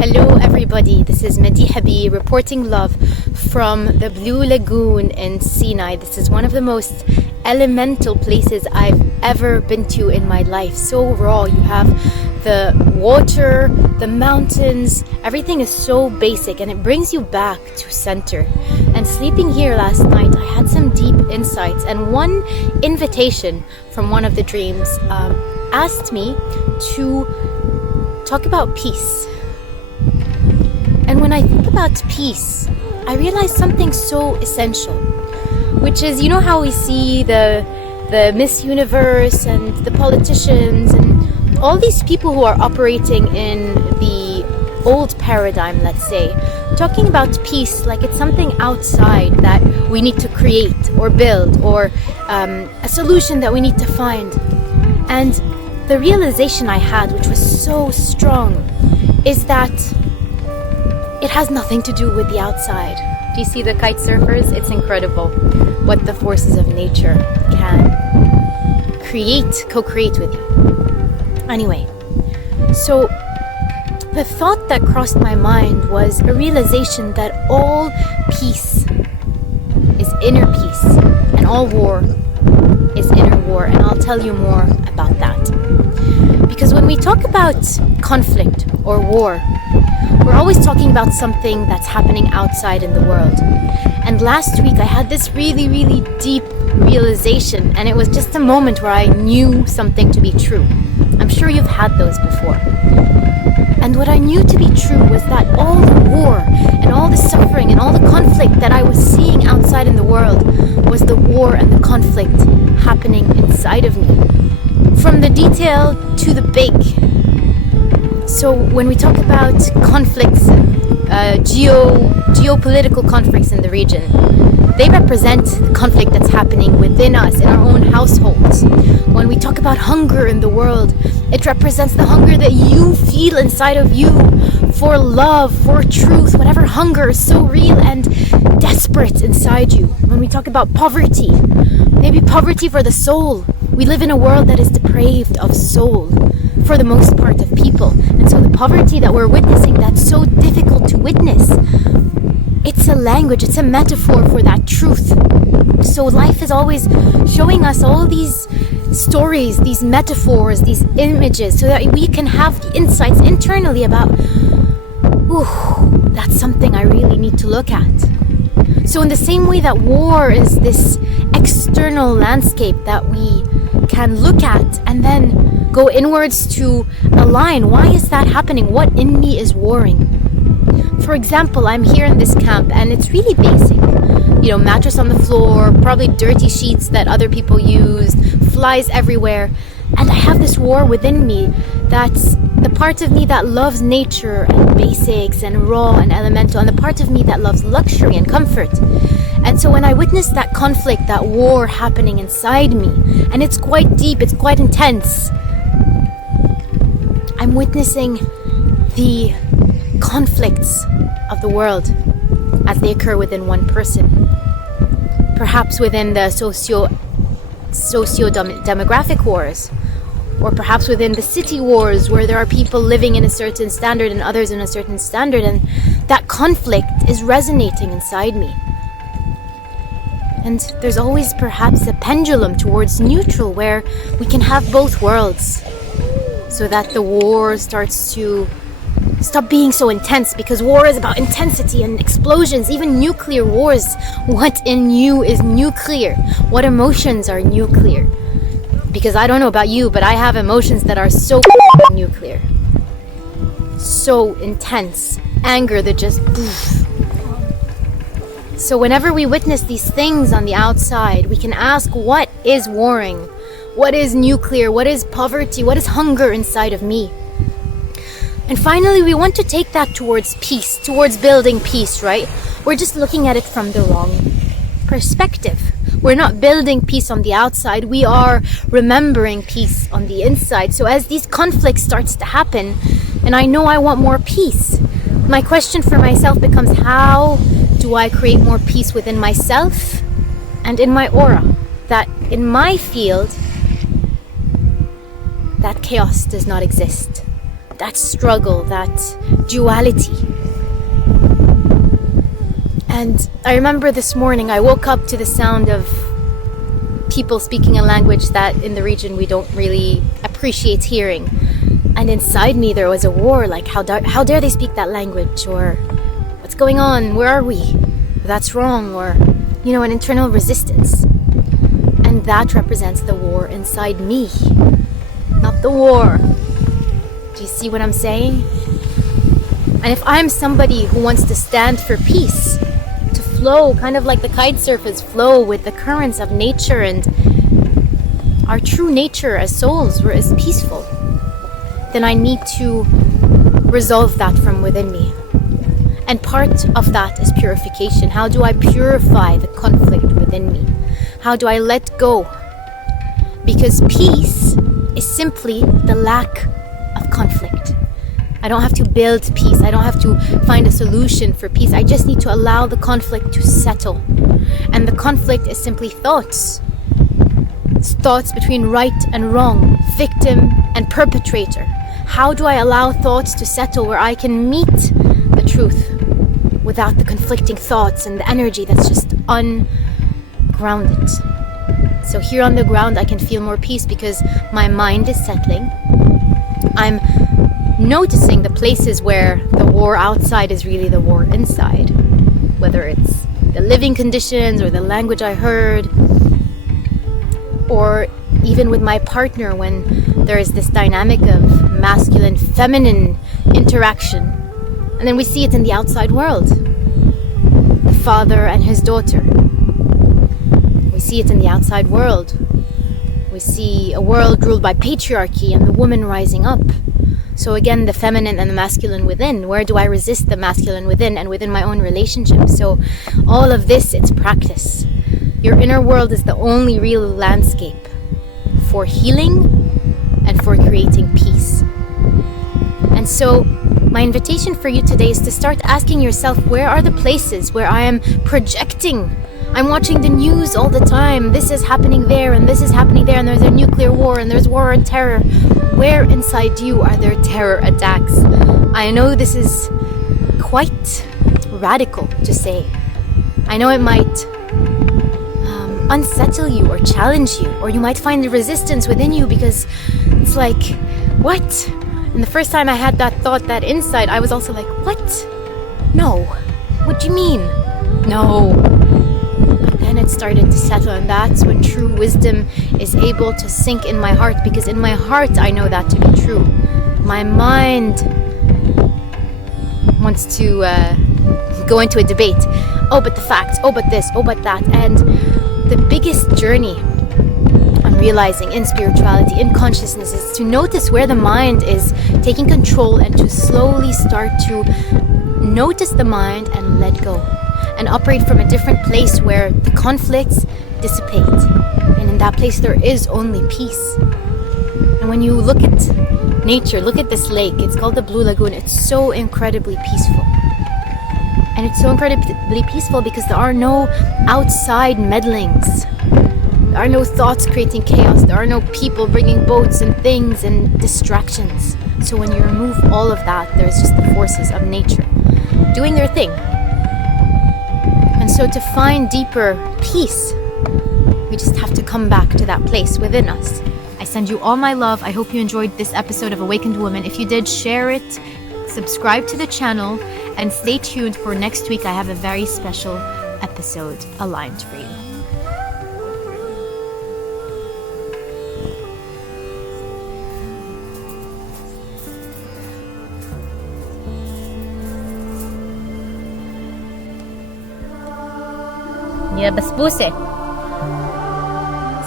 Hello everybody, this is Madiha reporting love from the Blue Lagoon in Sinai. This is one of the most elemental places I've ever been to in my life. So raw, you have the water, the mountains, everything is so basic and it brings you back to center. And sleeping here last night, I had some deep insights, and one invitation from one of the dreams asked me to talk about peace. And when I think about peace, I realize something so essential, which is, you know how we see the Miss Universe and the politicians and all these people who are operating in the old paradigm, let's say, talking about peace like it's something outside that we need to create or build, or a solution that we need to find. And the realization I had, which was so strong, is that it has nothing to do with the outside. Do you see the kite surfers? It's incredible what the forces of nature can co-create with you. Anyway, so the thought that crossed my mind was a realization that all peace is inner peace and all war is inner war, and I'll tell you more about that. Because when we talk about conflict or war, we're always talking about something that's happening outside in the world. And last week I had this really, really deep realization, and it was just a moment where I knew something to be true. I'm sure you've had those before. And what I knew to be true was that all the war and all the suffering and all the conflict that I was seeing outside in the world was the war and the conflict happening inside of me. From the detail to the big. So when we talk about conflicts, geopolitical conflicts in the region, they represent the conflict that's happening within us, in our own households. When we talk about hunger in the world, it represents the hunger that you feel inside of you for love, for truth, whatever hunger is so real and desperate inside you. When we talk about poverty, maybe poverty for the soul. We live in a world that is depraved of soul for the most part of people. And so the poverty that we're witnessing, that's so difficult to witness, it's a language, it's a metaphor for that truth. So life is always showing us all these stories, these metaphors, these images, so that we can have the insights internally about, that's something I really need to look at. So in the same way that war is this external landscape that we can look at and then go inwards to align, why is that happening? What in me is warring? For example, I'm here in this camp and it's really basic. You know, mattress on the floor, probably dirty sheets that other people use, flies everywhere. And I have this war within me that's the part of me that loves nature and basics and raw and elemental, and the part of me that loves luxury and comfort. And so when I witness that conflict, that war happening inside me, and it's quite deep, it's quite intense, I'm witnessing the conflicts of the world as they occur within one person. Perhaps within the socio-demographic wars, or perhaps within the city wars where there are people living in a certain standard and others in a certain standard, and that conflict is resonating inside me. And there's always perhaps a pendulum towards neutral where we can have both worlds, so that the war starts to stop being so intense, because war is about intensity and explosions, even nuclear wars. What in you is nuclear? What emotions are nuclear? Because I don't know about you, but I have emotions that are so nuclear, so intense, anger that just poof. So whenever we witness these things on the outside, we can ask, what is warring? What is nuclear? What is poverty? What is hunger inside of me? And finally, we want to take that towards peace, towards building peace, right? We're just looking at it from the wrong perspective. We're not building peace on the outside. We are remembering peace on the inside. So as these conflicts starts to happen, and I know I want more peace, my question for myself becomes, how do I create more peace within myself and in my aura? That in my field, that chaos does not exist. that struggle, that duality. And I remember this morning I woke up to the sound of people speaking a language that in the region we don't really appreciate hearing. And inside me there was a war, like how dare they speak that language, or what's going on, where are we, that's wrong, or an internal resistance. And that represents the war inside me, not the war. Do you see what I'm saying? And if I'm somebody who wants to stand for peace, to flow, kind of like the kite surfers flow with the currents of nature, and our true nature as souls is peaceful, then I need to resolve that from within me. And part of that is purification. How do I purify the conflict within me? How do I let go? Because peace is simply the lack of conflict. I don't have to build peace. I don't have to find a solution for peace. I just need to allow the conflict to settle. And the conflict is simply thoughts. It's thoughts between right and wrong, victim and perpetrator. How do I allow thoughts to settle where I can meet the truth without the conflicting thoughts and the energy that's just ungrounded? So here on the ground I can feel more peace because my mind is settling. I'm noticing the places where the war outside is really the war inside, whether it's the living conditions or the language I heard, or even with my partner when there is this dynamic of masculine feminine interaction, and then we see it in the outside world, the father and his daughter. We see it in the outside world. We see a world ruled by patriarchy and the woman rising up. So again, the feminine and the masculine within. Where do I resist the masculine within and within my own relationship? So all of this, it's practice. Your inner world is the only real landscape for healing and for creating peace. And so my invitation for you today is to start asking yourself, where are the places where I am projecting? I'm watching the news all the time. This is happening there and this is happening there, and there's a nuclear war and there's war and terror. Where inside you are there terror attacks? I know this is quite radical to say. I know it might unsettle you or challenge you, or you might find the resistance within you because it's like, what? And the first time I had that thought, that insight, I was also like, what? No. What do you mean? No. But then it started to settle, and that's when true wisdom is able to sink in my heart, because in my heart I know that to be true. My mind wants to go into a debate. Oh, but the facts. Oh, but this. Oh, but that. And the biggest journey I'm realizing in spirituality, in consciousness, is to notice where the mind is taking control and to slowly start to notice the mind and let go and operate from a different place where the conflicts dissipate. And in that place there is only peace. And when you look at nature, look at this lake, it's called the Blue Lagoon. It's so incredibly peaceful. And it's so incredibly peaceful because there are no outside meddlings. There are no thoughts creating chaos. There are no people bringing boats and things and distractions. So when you remove all of that, there's just the forces of nature doing their thing. And so to find deeper peace, we just have to come back to that place within us. I send you all my love. I hope you enjoyed this episode of Awakened Woman. If you did, share it, subscribe to the channel, and stay tuned for next week. I have a very special episode aligned for you. Yeah, basbousse.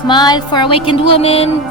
Smile for Awakened Woman.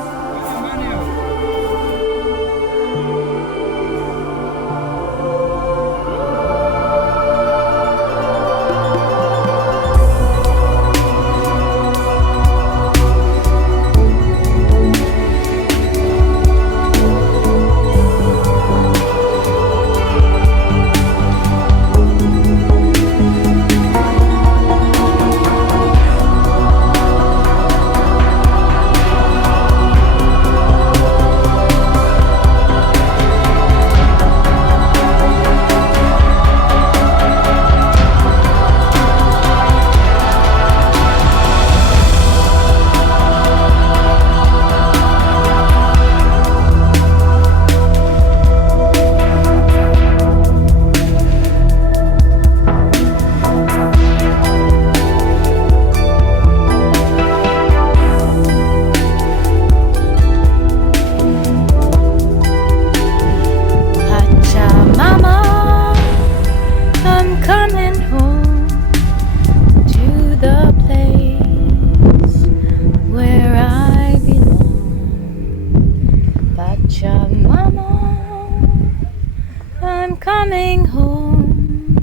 coming home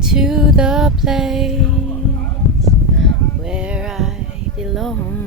to the place where I belong.